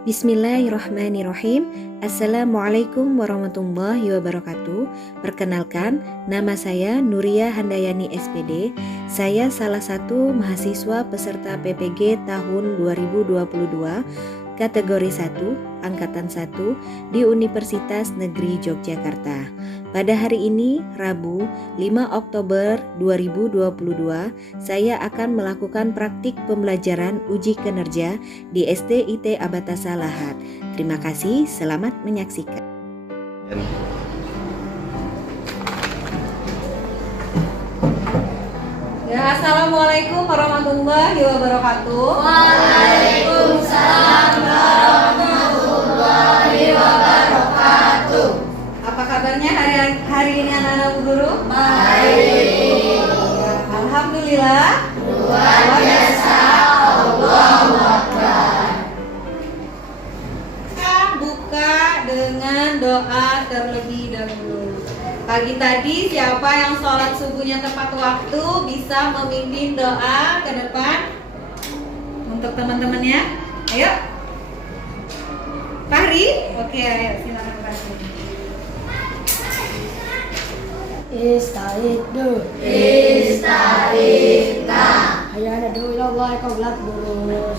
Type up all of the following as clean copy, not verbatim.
Bismillahirrahmanirrahim. Assalamualaikum warahmatullahi wabarakatuh. Perkenalkan, nama saya Nuria Handayani SPD. Saya salah satu mahasiswa peserta PPG tahun 2022 kategori 1, angkatan 1 di Universitas Negeri Yogyakarta. Pada hari ini, Rabu 5 Oktober 2022, saya akan melakukan praktik pembelajaran uji kinerja di STIT Abatasa Lahat. Terima kasih, selamat menyaksikan. Ya, Assalamualaikum warahmatullahi wabarakatuh. Waalaikumsalam warahmatullahi wabarakatuh. Apa kabarnya hari ini anak-anak Bu Guru? Baik. Alhamdulillah. Luar biasa. Allahu Akbar. Kita buka dengan doa terlebih dahulu. Pagi tadi siapa yang sholat subuhnya tepat waktu bisa memimpin doa ke depan untuk teman-temannya. Ayo, Fahri. Oke, ayo silakan Fahri. Istaidna. Hayya nadu ila Allah qawlat burus.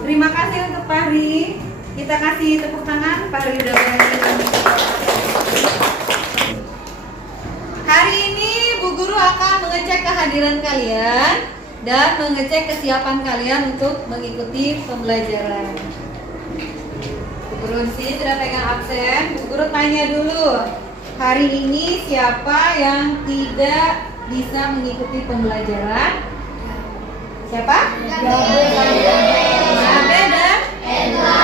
Terima kasih untuk Fahri. Kita kasih tepuk tangan. Fahri udah berani. Hari ini Bu Guru akan mengecek kehadiran kalian dan mengecek kesiapan kalian untuk mengikuti pembelajaran. Bu Guru di sini sudah pegang absen. Bu Guru tanya dulu. Hari ini siapa yang tidak bisa mengikuti pembelajaran? Siapa? Gabe dan Edla.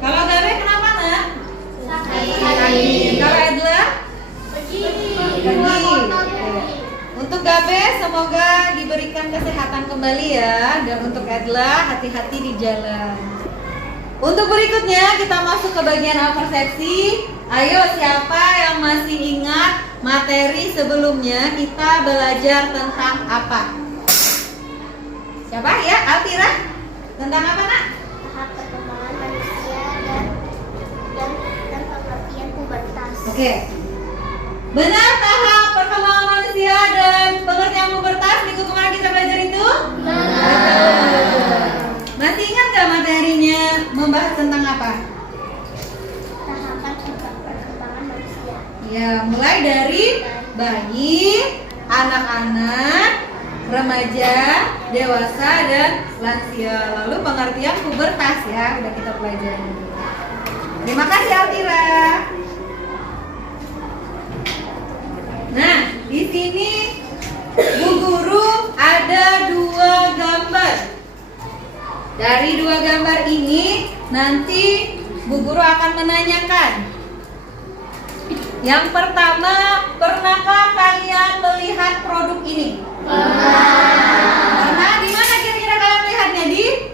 Kalau Gabe kenapa nak? Sakit. Kalau Edla? Pergi. Untuk Gabe semoga diberikan kesehatan kembali ya. Dan untuk Edla hati-hati di jalan. Untuk berikutnya kita masuk ke bagian persepsi. Ayo, siapa yang masih ingat materi sebelumnya kita belajar tentang apa? Siapa ya? Altira? Tentang apa nak? Tahap perkembangan manusia dan pengertian pubertas. Oke. Benar, tahap perkembangan manusia dan pengertian pubertas minggu kemarin kita belajar itu? Benar. Masih ingat gak materinya membahas tentang apa? Tahapan perkembangan manusia. Ya, mulai dari bayi, anak-anak, remaja, dewasa, dan lansia. Lalu pengertian pubertas ya, udah kita pelajari. Terima kasih Altira. Nah, di sini Bu Guru ada 2 gambar. Dari 2 gambar ini nanti Bu Guru akan menanyakan. Yang pertama, pernahkah kalian melihat produk ini? Pernah. Di mana kira-kira kalian melihatnya? Di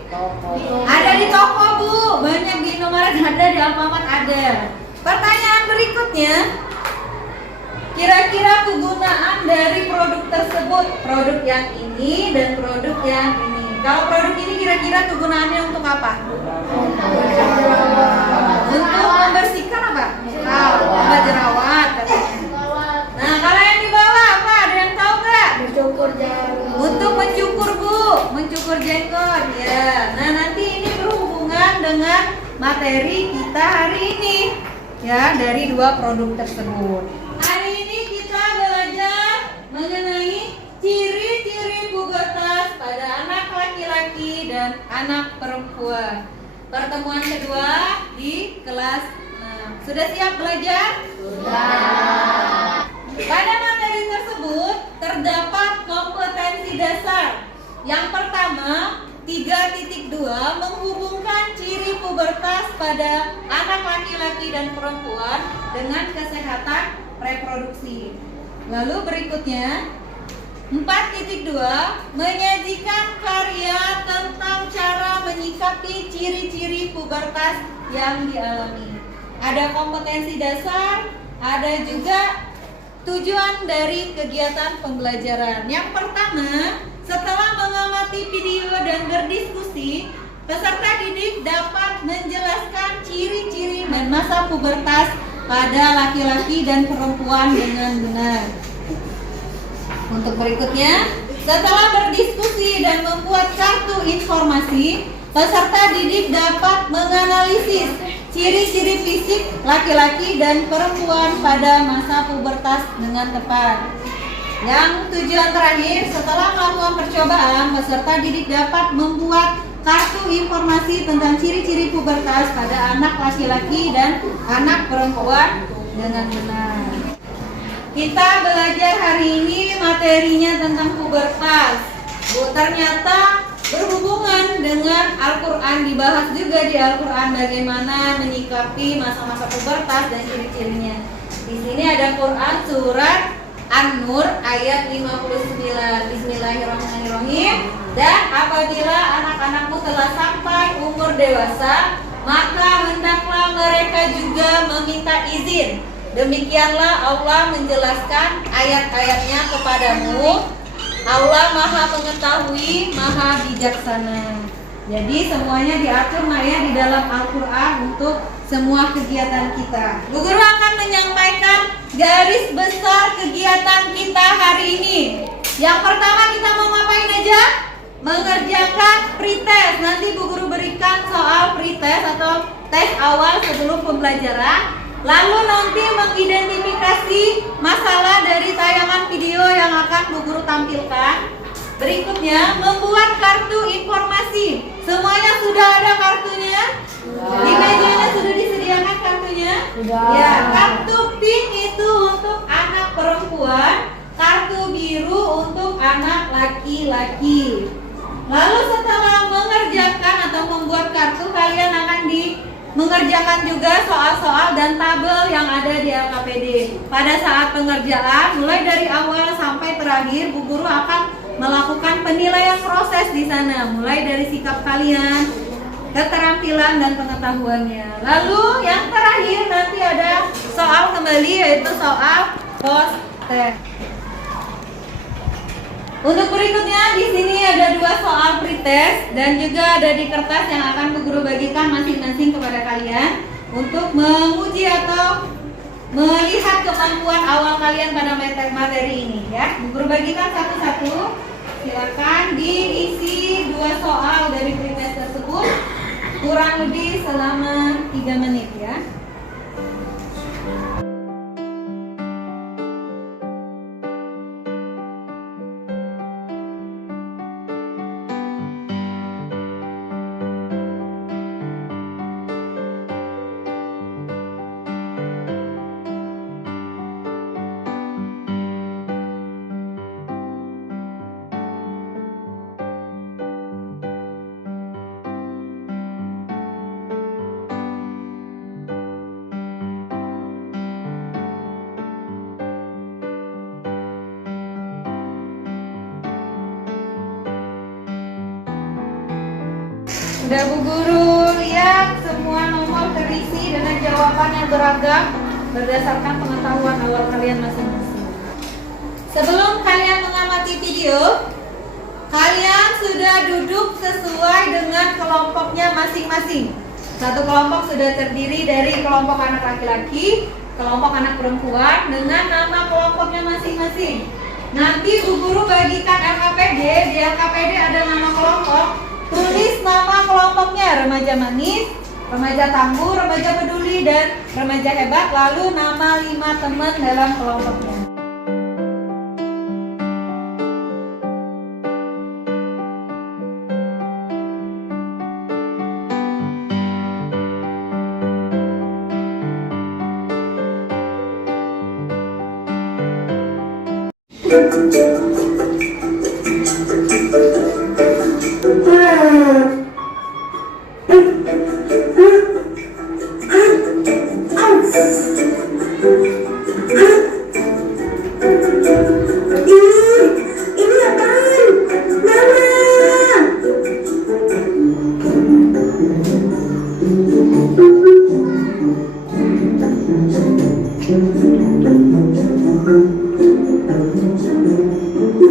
Ada di toko Bu, banyak di Indomaret ada, di Alfamart ada. Pertanyaan berikutnya, kira-kira kegunaan dari produk tersebut, produk yang ini dan produk yang ini. Kalau produk ini kira-kira kegunaannya untuk apa? Untuk membersihkan apa? Obat jerawat katanya. Nah, kalau yang di bawah apa? Ada yang tahu nggak? Mencukur janggut. Untuk mencukur Bu, mencukur jenggot ya. Nah, nanti ini berhubungan dengan materi kita hari ini ya, dari 2 produk tersebut. Hari ini kita belajar mengenai ciri-ciri pubertas pada anak laki-laki dan anak perempuan. Pertemuan kedua di kelas 6. Sudah siap belajar? Sudah. Pada materi tersebut terdapat kompetensi dasar. Yang pertama, 3.2 menghubungkan ciri pubertas pada anak laki-laki dan perempuan dengan kesehatan reproduksi. Lalu berikutnya 4.2 menyajikan karya tentang cara menyikapi ciri-ciri pubertas yang dialami. Ada kompetensi dasar, ada juga tujuan dari kegiatan pembelajaran. Yang pertama, setelah mengamati video dan berdiskusi, peserta didik dapat menjelaskan ciri-ciri dan masa pubertas pada laki-laki dan perempuan dengan benar. Untuk berikutnya, setelah berdiskusi dan membuat kartu informasi, peserta didik dapat menganalisis ciri-ciri fisik laki-laki dan perempuan pada masa pubertas dengan tepat. Yang tujuan terakhir, setelah melakukan percobaan, peserta didik dapat membuat kartu informasi tentang ciri-ciri pubertas pada anak laki-laki dan anak perempuan dengan benar. Kita belajar hari ini materinya tentang pubertas. Bu, ternyata berhubungan dengan Al-Quran, dibahas juga di Al-Quran bagaimana menyikapi masa-masa pubertas dan ciri-cirinya. Di sini ada Quran surat An-Nur ayat 59. Bismillahirrahmanirrahim. Dan apabila anak-anakmu telah sampai umur dewasa, maka hendaklah mereka juga meminta izin. Demikianlah Allah menjelaskan ayat-ayatnya kepadamu. Allah Maha Mengetahui, Maha Bijaksana. Jadi semuanya diatur ya di dalam Al-Quran untuk semua kegiatan kita. Bu Guru akan menyampaikan garis besar kegiatan kita hari ini. Yang pertama kita mau ngapain aja? Mengerjakan pretest. Nanti Bu Guru berikan soal pretest atau tes awal sebelum pembelajaran. Lalu nanti mengidentifikasi masalah dari tayangan video yang akan Bu Guru tampilkan. Berikutnya membuat kartu informasi. Semuanya sudah ada kartunya? Di mejanya sudah disediakan kartunya? Ya, kartu pink itu untuk anak perempuan, kartu biru untuk anak laki-laki. Lalu setelah mengerjakan atau membuat kartu, kalian akan mengerjakan juga soal-soal dan tabel yang ada di LKPD. Pada saat pengerjaan, mulai dari awal sampai terakhir, Bu Guru akan melakukan penilaian proses di sana, mulai dari sikap kalian, keterampilan dan pengetahuannya. Lalu yang terakhir nanti ada soal kembali, yaitu soal post-test. Untuk berikutnya di sini ada 2 soal pretest dan juga ada di kertas yang akan Bu Guru bagikan masing-masing kepada kalian untuk menguji atau melihat kemampuan awal kalian pada materi ini ya. Bu Guru bagikan satu-satu. Silakan diisi 2 soal dari pretest tersebut kurang lebih selama 3 menit ya. Sudah Bu Guru lihat semua nomor terisi dengan jawaban yang beragam berdasarkan pengetahuan awal kalian masing-masing. Sebelum kalian mengamati video, kalian sudah duduk sesuai dengan kelompoknya masing-masing. Satu kelompok sudah terdiri dari kelompok anak laki-laki, kelompok anak perempuan dengan nama kelompoknya masing-masing. Nanti Bu Guru bagikan LKPD, di LKPD ada nama kelompok. Tulis nama kelompoknya, remaja manis, remaja tangguh, remaja peduli, dan remaja hebat. Lalu nama 5 teman dalam kelompoknya. Ini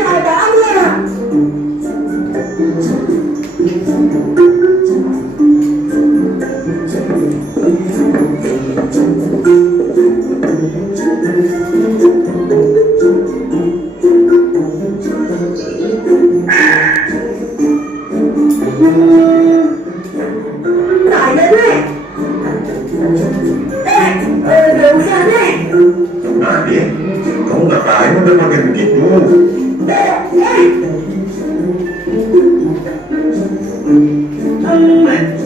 apaan ya? Saya deh. Gak usah deh. Adit, kamu ngapain udah pakai begitu?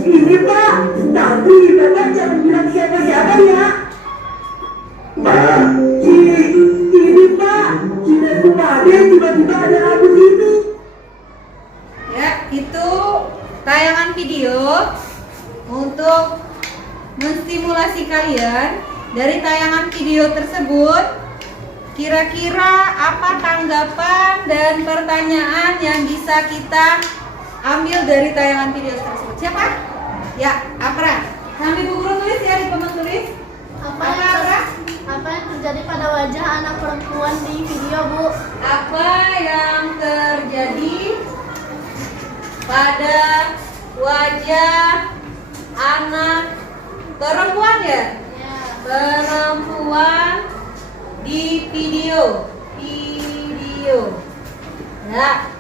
Ini Pak, tapi Bapak jangan bilang siapa-siapa ya. Pak, Ini Pak, kita kemarin tiba-tiba ada rambut ini. Ya, itu tayangan video untuk menstimulasi kalian. Dari tayangan video tersebut, kira-kira apa tanggapan dan pertanyaan yang bisa kita ambil dari tayangan video tersebut? Siapa? Ya, Apra. Sambil Bu Guru tulis ya di papan tulis. Apa Apra? apa yang terjadi pada wajah anak perempuan di video, Bu? Apa yang terjadi pada wajah anak perempuan ya? Perempuan di video. Nah,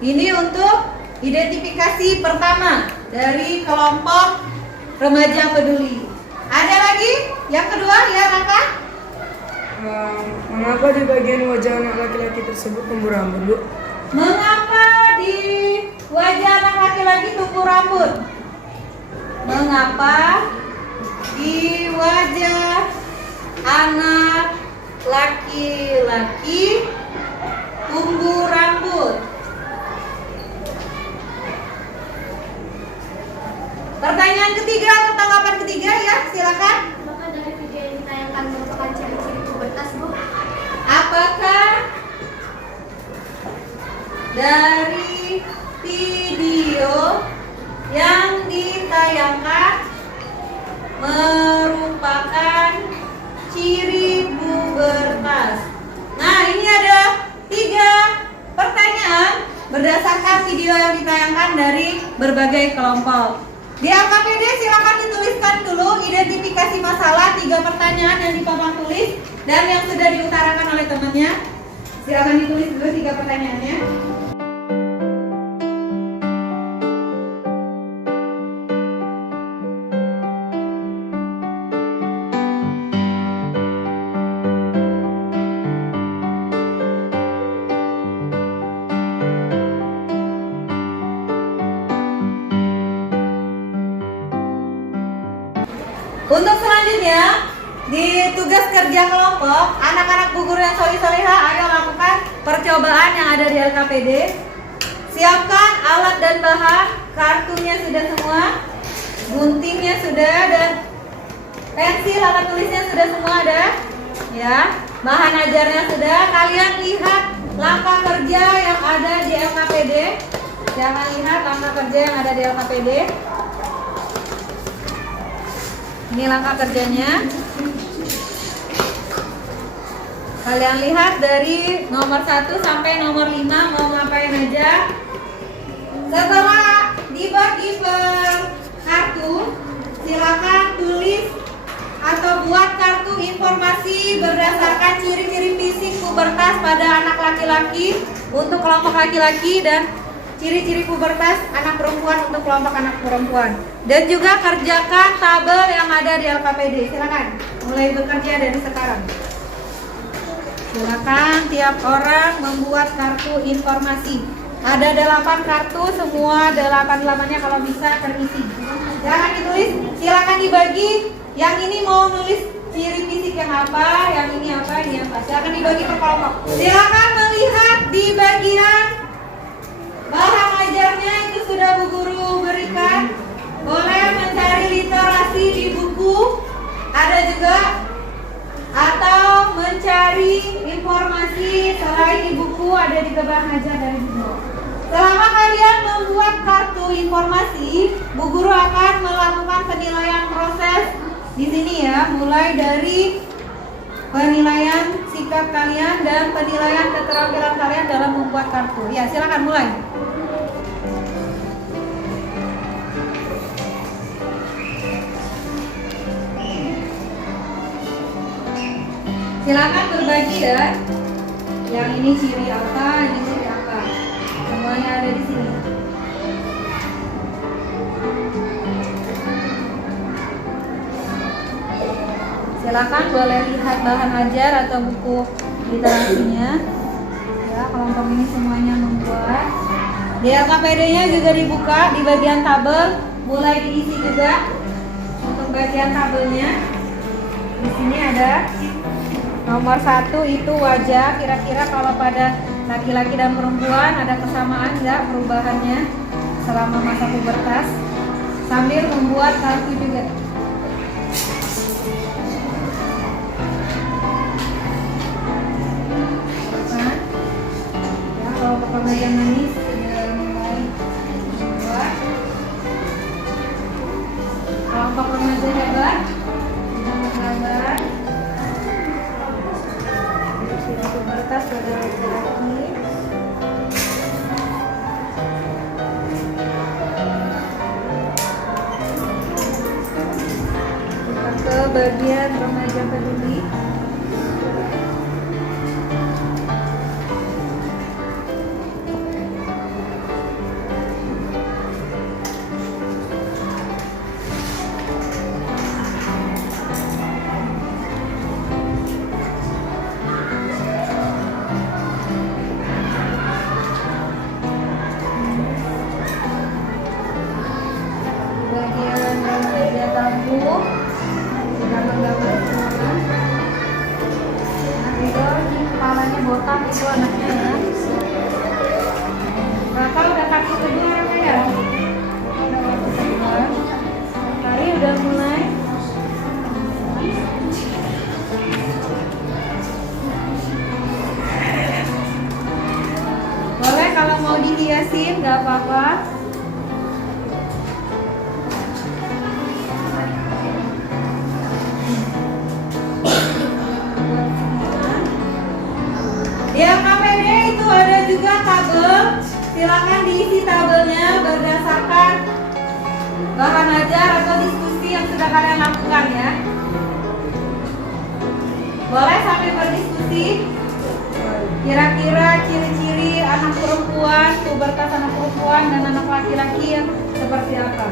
ini untuk identifikasi pertama dari kelompok remaja peduli. Ada lagi? Yang kedua ya, Raka? Mengapa di bagian wajah anak laki-laki tersebut tumbuh rambut, Bu? Mengapa di wajah anak laki-laki tumbuh rambut? Mengapa di wajah anak laki-laki tumbuh rambut? Pertanyaan ketiga atau tanggapan ketiga ya, silakan. Apakah dari video yang ditayangkan merupakan ciri-ciri pubertas, Bu? Apakah dari video yang ditayangkan merupakan ciri pubertas? Nah, ini ada 3 pertanyaan berdasarkan video yang ditayangkan dari berbagai kelompok. Di LKPD silakan dituliskan dulu identifikasi masalah 3 pertanyaan yang di papan tulis dan yang sudah diutarakan oleh temannya. Silakan ditulis dulu 3 pertanyaannya. Untuk selanjutnya, di tugas kerja kelompok, anak-anak Bu Guru yang solih-solihah, ayo lakukan percobaan yang ada di LKPD. Siapkan alat dan bahan, kartunya sudah semua, guntingnya sudah, dan pensil, alat tulisnya sudah semua ada. Ya, bahan ajarnya sudah. Kalian lihat langkah kerja yang ada di LKPD. Jangan lihat langkah kerja yang ada di LKPD. Ini langkah kerjanya. Kalian lihat dari nomor 1 sampai nomor 5 mau ngapain aja. Setelah dibagi per kartu, silakan tulis atau buat kartu informasi berdasarkan ciri-ciri fisik pubertas pada anak laki-laki untuk kelompok laki-laki dan ciri-ciri pubertas anak perempuan untuk kelompok anak perempuan. Dan juga kerjakan tabel yang ada di LKPD. Silakan mulai bekerja dari sekarang. Silakan tiap orang membuat kartu informasi. Ada 8 kartu, semua 8-8-nya kalau bisa terisi. Jangan ditulis, silakan dibagi. Yang ini mau nulis ciri fisik yang apa, yang ini apa, ini apa. Silakan dibagi per kelompok. Silakan melihat di bagian bahan ajarnya itu sudah Bu Guru berikan. Boleh mencari literasi di buku, ada juga, atau mencari informasi selain di buku ada di bahan ajar dari Bu Guru. Selama kalian membuat kartu informasi, Bu Guru akan melakukan penilaian proses di sini ya, mulai dari penilaian sikap kalian dan penilaian keterampilan kalian dalam membuat kartu. Ya, silakan mulai. Silakan berbagi ya. Yang ini ciri apa, ini ciri apa. Semuanya ada di sini. Silakan boleh lihat bahan ajar atau buku literasinya. Ya, kelompok ini semuanya membuat. Di LKPD-nya juga dibuka di bagian tabel, mulai diisi juga untuk bagian tabelnya. Di sini ada nomor 1 itu wajah. Kira-kira kalau pada laki-laki dan perempuan ada kesamaan nggak perubahannya selama masa pubertas? Sambil membuat kartu juga. Ya, kalau pekerjaan manis sudah mulai membuat. Kelompok remaja hebat sudah menggambar. Pubertas pada laki-laki. Kita ke bagian remaja peduli. Bagian remaja tangguh sudah menggambar semua. Nah, itu kepalanya botak itu anaknya ya. Kakak udah kaki kedua orangnya ya? Udah kaki kedua. Kali udah mulai. Boleh kalau mau dihiasin nggak apa-apa. Di LKPD itu ada juga tabel. Silakan diisi tabelnya berdasarkan bahan ajar atau diskusi yang sudah kalian lakukan ya. Boleh sambil berdiskusi. Kira-kira ciri-ciri anak perempuan, pubertas anak perempuan dan anak laki-laki yang seperti apa?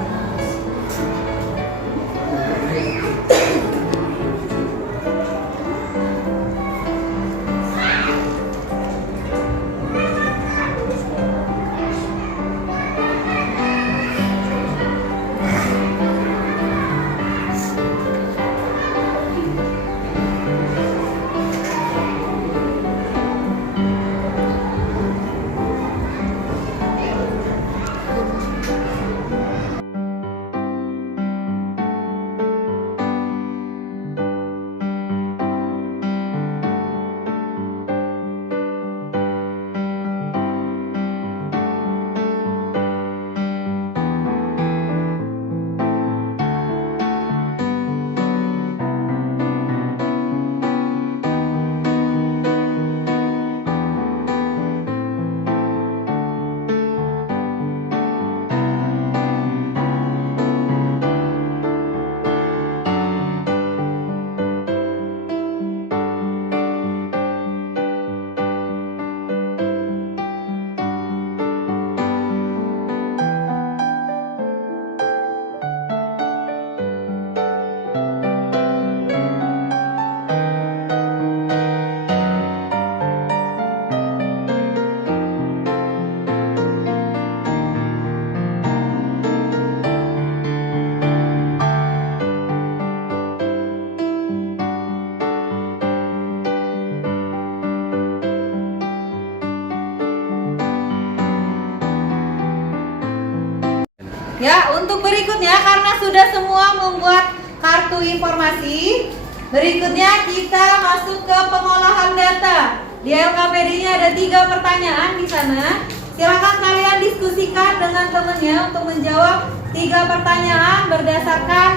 Ya, untuk berikutnya karena sudah semua membuat kartu informasi, berikutnya kita masuk ke pengolahan data. Di LKPD-nya ada 3 pertanyaan di sana. Silakan kalian diskusikan dengan temannya untuk menjawab 3 pertanyaan berdasarkan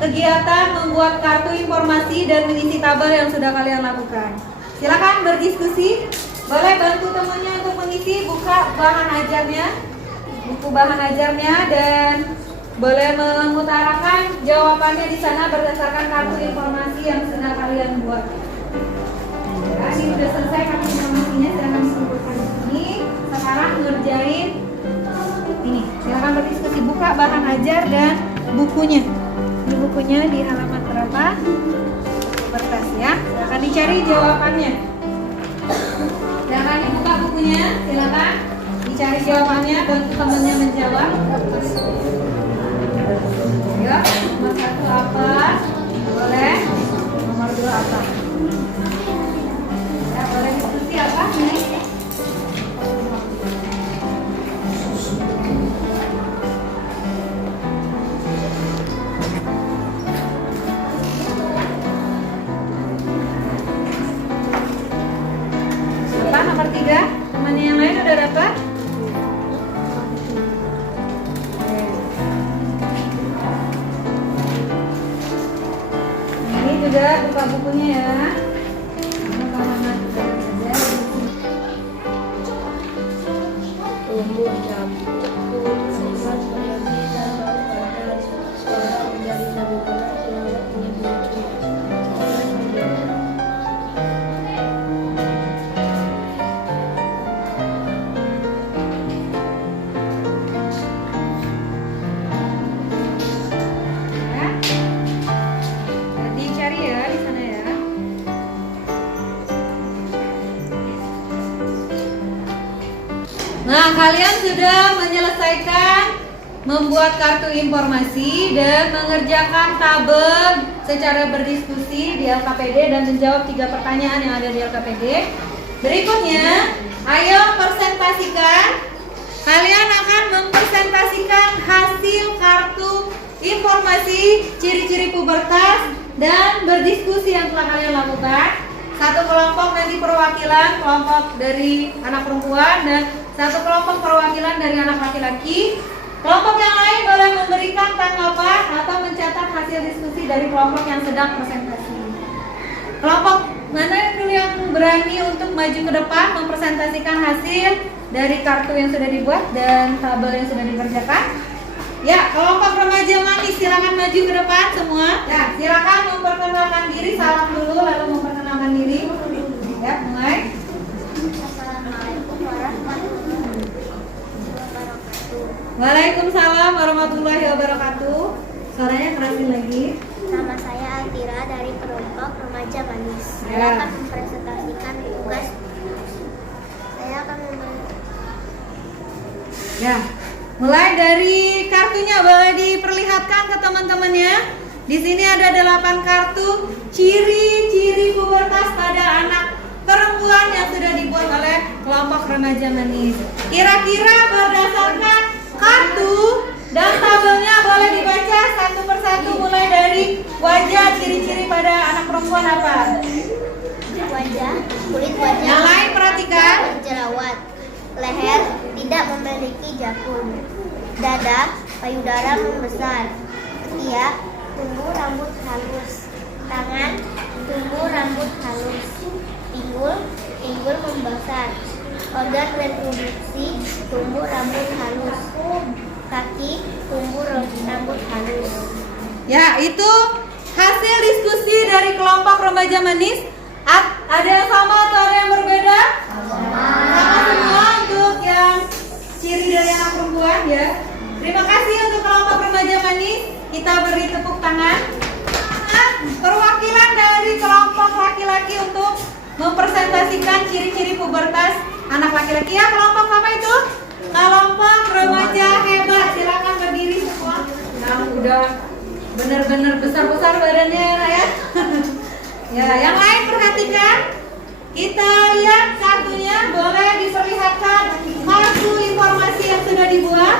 kegiatan membuat kartu informasi dan mengisi tabel yang sudah kalian lakukan. Silakan berdiskusi. Boleh bantu temannya untuk mengisi, buka bahan ajarnya, buku bahan ajarnya, dan boleh mengutarakan jawabannya di sana berdasarkan kartu informasi yang sudah kalian buat. Ya, ini sudah selesai kartu informasinya, silakan dikumpulkan di sini. Sekarang ngerjain ini. Silakan berdiskusi, buka bahan ajar dan bukunya. Ini bukunya di halaman berapa? Kertas ya. Silakan dicari jawabannya. Silakan dibuka bukunya, silakan dicari jawabannya, bantu temannya menjawab. Ya, nomor 1 apa? Boleh. Nomor 2 apa? Ya, boleh diskusi apa ini? Apa nomor 3? Temannya yang lain udah dapat? Ini juga buka bukunya ya. Tumbuh rambut tekun, sehat, menjadi dan bau badan, suara menjadi lebih berat, tingkat menjadi Ya. Dicari ya di sana ya. Nah, kalian sudah menyelesaikan membuat kartu informasi dan mengerjakan tabel secara berdiskusi di LKPD dan menjawab 3 pertanyaan yang ada di LKPD. Berikutnya, ayo presentasikan. Kalian akan mempresentasikan hasil kartu informasi ciri-ciri pubertas dan berdiskusi yang telah kalian lakukan. Satu kelompok nanti perwakilan kelompok dari anak perempuan dan satu kelompok perwakilan dari anak laki-laki. Kelompok yang lain boleh memberikan tanggapan atau mencatat hasil diskusi dari kelompok yang sedang presentasi. Kelompok mana dulu yang berani untuk maju ke depan mempresentasikan hasil dari kartu yang sudah dibuat dan tabel yang sudah dikerjakan? Ya, kelompok remaja manis silakan maju ke depan semua. Ya, silakan memperkenalkan diri, salam dulu lalu memperkenalkan diri. Ya, mulai. Assalamualaikum warahmatullahi wabarakatuh. Waalaikumsalam warahmatullahi wabarakatuh. Suaranya kerasin lagi. Nama saya Altira dari kelompok remaja manis. Saya Ya. akan mempresentasikan tugas. Saya akan Ya, mulai dari kartunya boleh diperlihatkan ke teman-temannya. Di sini ada 8 kartu ciri-ciri pubertas pada anak perempuan yang sudah dibuat oleh kelompok remaja manis. Kira-kira berdasarkan kartu dan tabelnya boleh dibaca satu persatu mulai dari wajah ciri-ciri pada anak perempuan apa? wajah, kulit wajah. Yang lain perhatikan. Berjerawat. Leher tidak memiliki jakun. Dada, payudara membesar. Ketiak, tumbuh rambut halus. Tangan, tumbuh rambut halus. Pinggul membesar. Organ reproduksi, tumbuh rambut halus. Kaki, tumbuh rambut halus. Ya, itu hasil diskusi dari kelompok remaja manis. Ada yang sama atau ada yang berbeda? Sama semua untuk yang ciri dari anak perempuan ya. Terima kasih untuk kelompok remaja manis. Kita beri tepuk tangan. Perwakilan dari kelompok laki-laki untuk mempresentasikan ciri-ciri pubertas anak laki-laki ya. Kelompok apa itu? Kelompok remaja hebat. Silakan berdiri semua. Yang udah benar-benar besar-besar badannya ya. Ya, yang lain perhatikan. Kita lihat kartunya, boleh diperlihatkan kartu informasi yang sudah dibuat.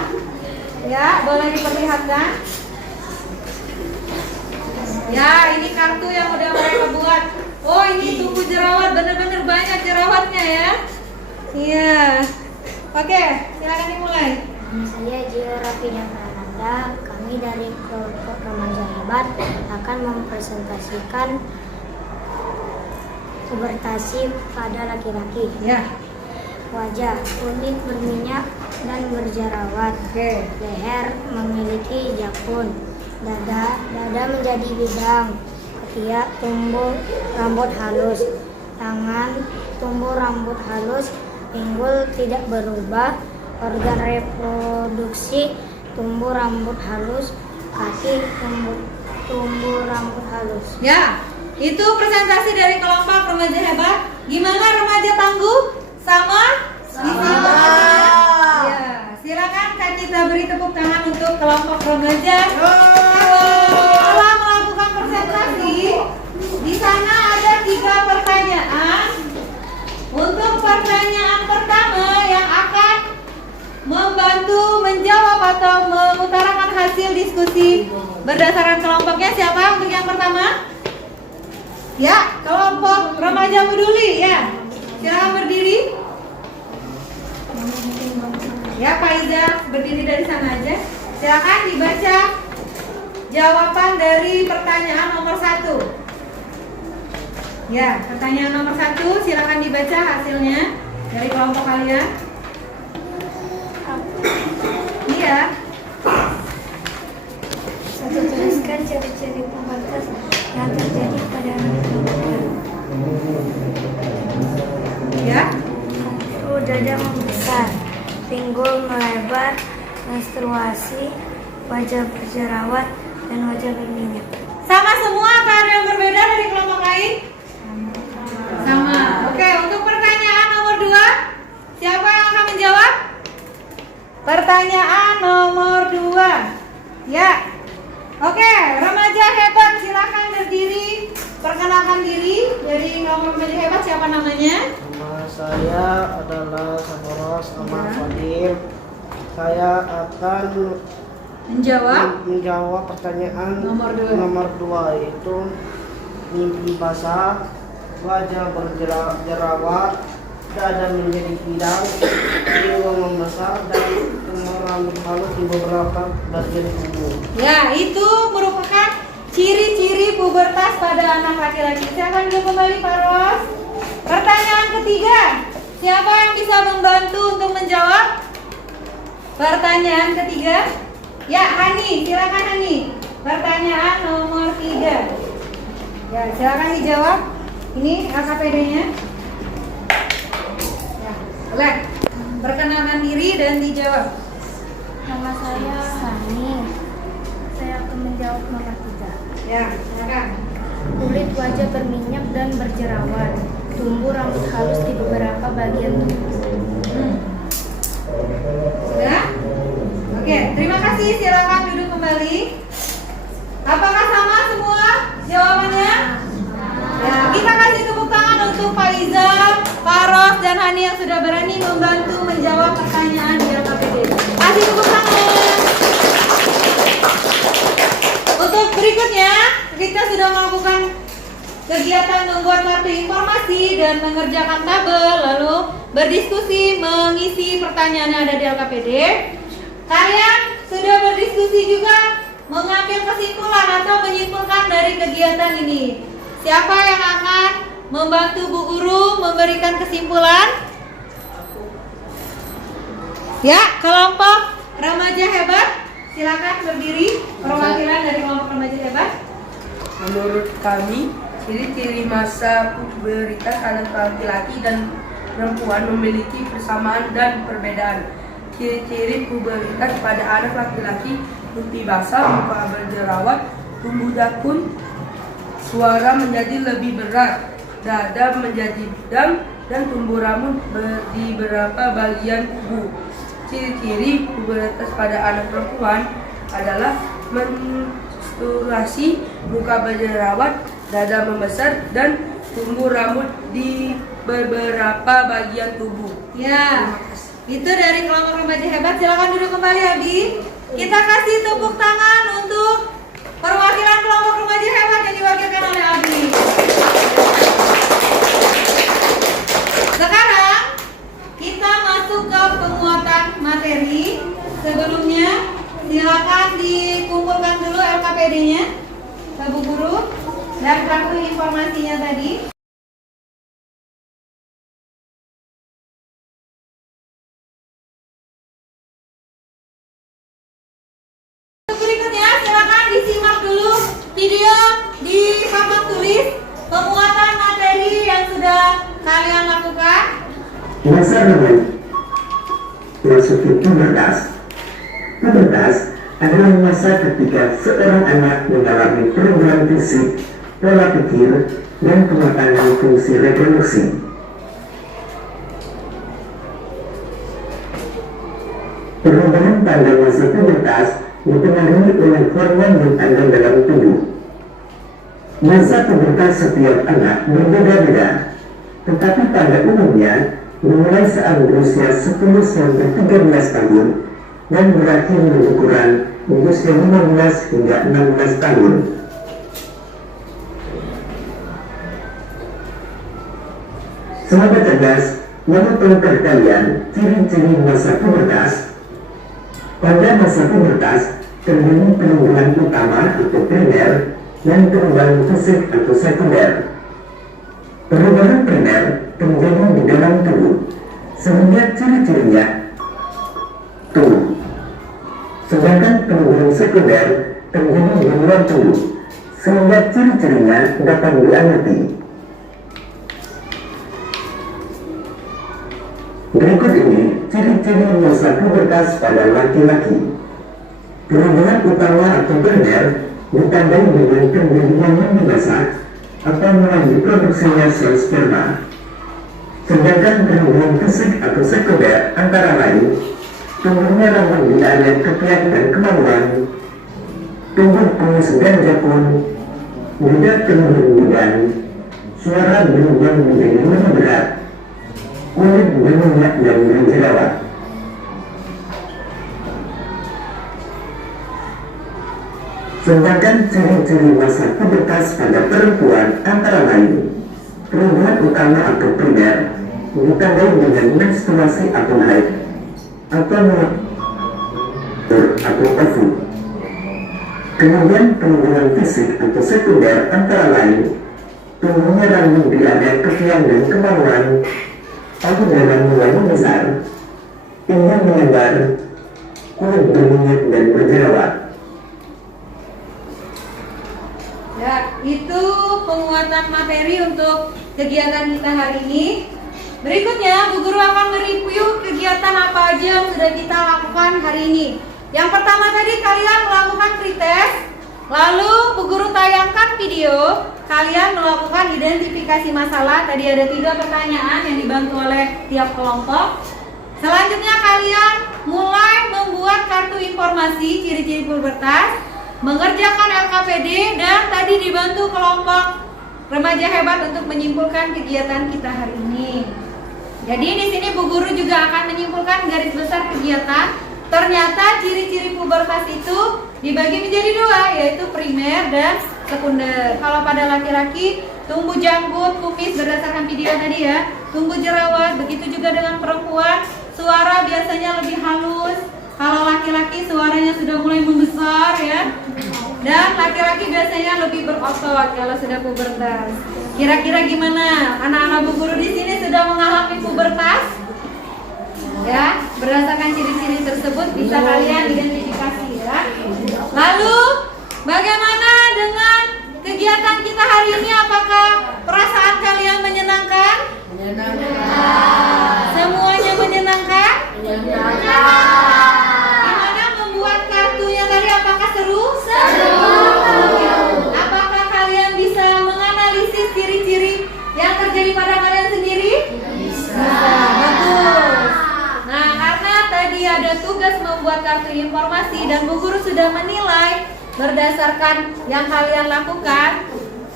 Ya, boleh diperlihatkan. Ya, ini kartu yang udah mereka buat. Oh, ini tumbuh jerawat, bener-bener banyak jerawatnya ya. Iya. Oke, silakan dimulai. Saya Jia Raffinya Prananda. Kami Kami dari kelompok remaja hebat akan mempresentasikan pubertasi pada laki-laki. Ya. Wajah, kulit berminyak dan berjerawat. Oke. Leher memiliki jakun. Dada menjadi bidang. Ketiak tumbuh rambut halus. Tangan tumbuh rambut halus. Pinggul tidak berubah. Organ reproduksi tumbuh rambut halus. Kaki tumbuh rambut halus. Ya, itu presentasi dari kelompok remaja hebat. Gimana remaja tangguh? Sama? Ya, silakan Kak kita beri tepuk tangan untuk kelompok remaja. Setelah melakukan presentasi, di sana ada 3 pertanyaan. Untuk pertanyaan pertama yang akan membantu menjawab atau mengutarakan hasil diskusi berdasarkan kelompoknya siapa untuk yang pertama? Ya, kelompok remaja peduli ya. Silakan berdiri. Ya, Pak Iza berdiri dari sana aja. Silakan dibaca jawaban dari pertanyaan nomor 1. Ya, pertanyaan nomor 1 silakan dibaca hasilnya dari kelompok kalian. Iya. Satu, tuliskan ciri-ciri pubertas yang terjadi pada anak perempuan. Ya. Satu, dada membesar, pinggul melebar, menstruasi, wajah berjerawat, dan wajah berminyak. Sama semua atau ada yang berbeda dari kelompok lain? Sama. Oke, untuk pertanyaan nomor 2, siapa yang akan menjawab? Pertanyaan nomor 2. Ya. Oke, remaja hebat silakan berdiri. Perkenalkan diri dari kelompok remaja hebat, siapa namanya? Nama saya adalah Safaros Ahmad Fadil. Saya akan menjawab pertanyaan nomor 2 yaitu mimpi basah, wajah berjerawat, dada menjadi bidang, pinggul membesar, dan tumbuh rambut halus di beberapa bagian tubuh. Ya, itu merupakan ciri-ciri pubertas pada anak laki-laki. Silakan dulu kembali Pak Ros. Pertanyaan ketiga, siapa yang bisa membantu untuk menjawab? Pertanyaan ketiga, ya Hani, silakan Hani. Pertanyaan nomor 3. Ya, silakan dijawab. Ini AKPD-nya. Ya, boleh. Perkenalkan diri dan dijawab. Nama saya Hani. Saya akan menjawab nomor 3. Ya, silakan. Kulit wajah berminyak dan berjerawat. Tumbuh rambut halus di beberapa bagian tubuh. Sudah? Oke, terima kasih. Silakan duduk kembali. Apakah sama semua jawabannya? Ya, kita kasih tepuk tangan untuk Pak Iza, Pak Ros, dan Hani yang sudah berani membantu menjawab pertanyaan di LKPD. Kasih tepuk tangan. Untuk berikutnya, kita sudah melakukan kegiatan membuat kartu informasi dan mengerjakan tabel, lalu berdiskusi mengisi pertanyaan yang ada di LKPD. Kalian sudah berdiskusi juga mengambil kesimpulan atau menyimpulkan dari kegiatan ini. Siapa yang akan membantu Bu Guru memberikan kesimpulan? Ya, kelompok remaja hebat, silakan berdiri. Perwakilan dari kelompok remaja hebat. Menurut kami, ciri-ciri masa pubertas anak laki-laki dan perempuan memiliki persamaan dan perbedaan. Ciri-ciri pubertas pada anak laki-laki: mimpi basah, muka berjerawat, tumbuh jakun, suara menjadi lebih berat, dada menjadi bidang, dan tumbuh rambut di beberapa bagian tubuh. Ciri-ciri pubertas pada anak perempuan adalah menstruasi, muka berjerawat, dada membesar, dan tumbuh rambut di beberapa bagian tubuh. Ya, itu dari kelompok remaja hebat. Silakan duduk kembali, Abi. Kita kasih tepuk tangan untuk perwakilan kelompok remaja hebat yang diwakilkan oleh Abi. Sekarang kita masuk ke penguatan materi. Sebelumnya silakan dikumpulkan informasinya tadi. Berikutnya silakan disimak dulu video di papan tulis penguatan materi yang sudah kalian lakukan. Masa remaja memasuki pubertas. Pubertas adalah masa ketika seorang anak mengalami perubahan fisik, pola pikir, dan kematangan fungsi reproduksi. Perubahan pada masa pubertas dipengaruhi oleh hormon dan tanda dalam tubuh. Masa pubertas setiap anak berbeda-beda, tetapi pada umumnya dimulai saat berusia 10 sampai 13 tahun dan berakhir lebih kurang di usia 15 hingga 16 tahun. Sahabat cerdas, mau tahukah kalian ciri-ciri masa pubertas? Pada masa pubertas terjadi perubahan utama atau primer dan perubahan fisik atau sekunder. Perubahan primer terjadi di dalam tubuh, sehingga ciri-cirinya tubuh. Sedangkan perubahan sekunder terjadi di luar tubuh, sehingga ciri-cirinya dapat diamati. Berikut ini ciri-ciri masa pubertas pada laki-laki. Perubahan utama atau primer ditandai dengan terjadinya mimpi basah atau mulai diproduksinya sel sperma. Sedangkan perubahan fisik atau sekunder antara lain tumbuhnya rambut di area ketiak dan kemaluan, tumbuh kumis dan jakun, lidah cenderung budan, suara berubah menjadi lebih berat, kulit berminyak dan berjerawat. Sedangkan ciri-ciri masa pubertas pada perempuan antara lain perubahan utama atau primer ditandai dengan menstruasi atau haid atau atau ovum. Kemudian perubahan fisik atau sekunder antara lain tumbuhnya rambut di area ketiak dan kemaluan, paru dalam mulai membesar, pinggang melebar, kulit berminyak dan berjerawat. Ya, itu penguatan materi untuk kegiatan kita hari ini. Berikutnya, Bu Guru akan mereview kegiatan apa aja yang sudah kita lakukan hari ini. Yang pertama tadi kalian melakukan pretest, lalu Bu Guru tayangkan video, kalian melakukan identifikasi masalah. Tadi ada 3 pertanyaan yang dibantu oleh tiap kelompok. Selanjutnya kalian mulai membuat kartu informasi ciri-ciri pubertas, mengerjakan LKPD, dan tadi dibantu kelompok remaja hebat untuk menyimpulkan kegiatan kita hari ini. Jadi di sini Bu Guru juga akan menyimpulkan garis besar kegiatan. Ternyata ciri-ciri pubertas itu dibagi menjadi 2, yaitu primer dan sekunder. Kalau pada laki-laki tumbuh janggut, kumis berdasarkan video tadi ya, tumbuh jerawat. Begitu juga dengan perempuan, suara biasanya lebih halus. Kalau laki-laki suaranya sudah mulai membesar ya. Dan laki-laki biasanya lebih berotot kalau sudah pubertas. Kira-kira gimana? Anak-anak Bu Guru di sini sudah mengalami pubertas? Ya, berdasarkan ciri-ciri tersebut bisa kalian identifikasi ya. Lalu, bagaimana dengan kegiatan kita hari ini? Apakah perasaan kalian menyenangkan? Menyenangkan. Semuanya menyenangkan? Menyenangkan. Gimana membuat kartunya tadi? Apakah seru? Seru. Apakah kalian bisa menganalisis ciri-ciri yang terjadi pada kalian sendiri? Bisa. Bagus. Nah, karena tadi ada tugas membuat kartu informasi dan Bu Guru sudah menilai berdasarkan yang kalian lakukan,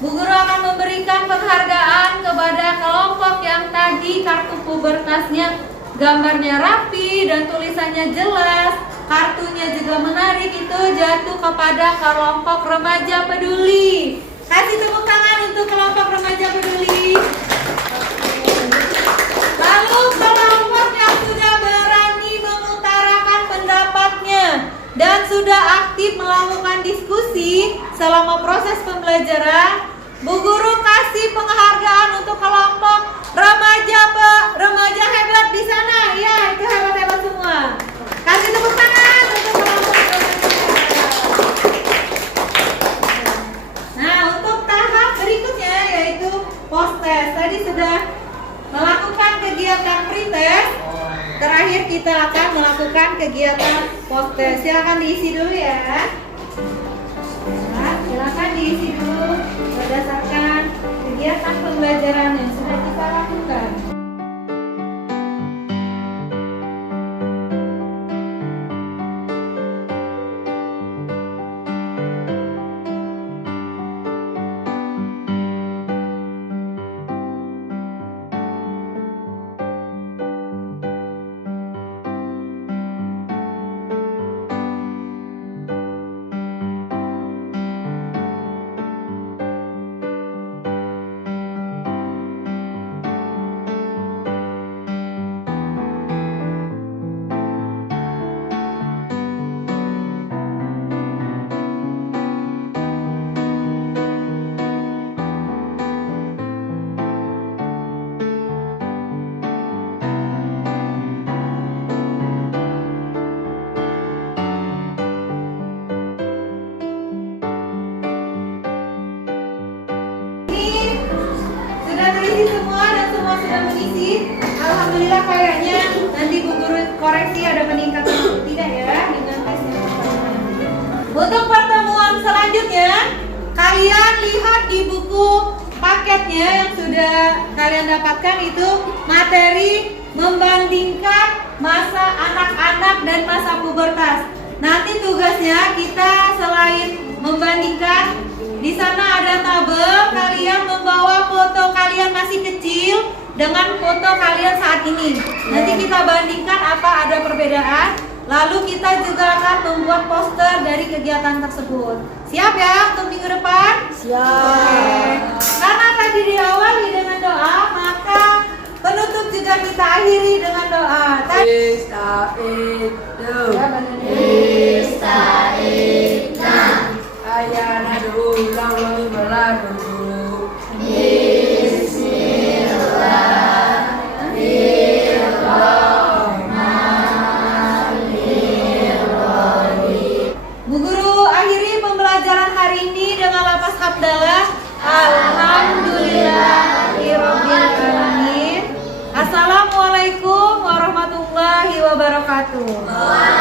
Bu Guru akan memberikan penghargaan kepada kelompok yang tadi kartu pubertasnya gambarnya rapi dan tulisannya jelas, kartunya juga menarik, itu jatuh kepada kelompok remaja peduli. Kasih tepuk tangan untuk kelompok remaja peduli. Lalu kelompok yang sudah berani mengutarakan pendapatnya dan sudah aktif melakukan diskusi selama proses pembelajaran, Bu Guru kasih kasih penghargaan untuk kelompok remaja hebat di sana. Ya, itu hebat-hebat semua. Kasih tepuk tangan untuk kelompok remaja. Nah, untuk tahap berikutnya yaitu post-test. Tadi sudah melakukan kegiatan pre-test. Terakhir kita akan melakukan kegiatan post-test. Silakan diisi dulu ya. Nah, silakan diisi dulu berdasarkan kegiatan pembelajaran yang sudah kita lakukan. Semua dan semua sudah mengisi. Alhamdulillah kayaknya nanti Bu Guru koreksi ada peningkatan atau tidak ya dengan tes yang pertama. Untuk pertemuan selanjutnya, kalian lihat di buku paketnya yang sudah kalian dapatkan itu materi membandingkan masa anak-anak dan masa pubertas. Nanti tugasnya kita selain membandingkan, di sana ada tabel, kalian membawa foto kalian masih kecil dengan foto kalian saat ini. Nanti kita bandingkan apa ada perbedaan. Lalu kita juga akan membuat poster dari kegiatan tersebut. Siap ya untuk minggu depan? Siap. Karena tadi diawali dengan doa, maka penutup juga kita akhiri dengan doa. Ayana dulu, lalu berlalu. Bu Guru akhiri pembelajaran hari ini dengan lafaz hamdalah. Alhamdulillahirobbilalamin. Assalamualaikum warahmatullahi wabarakatuh.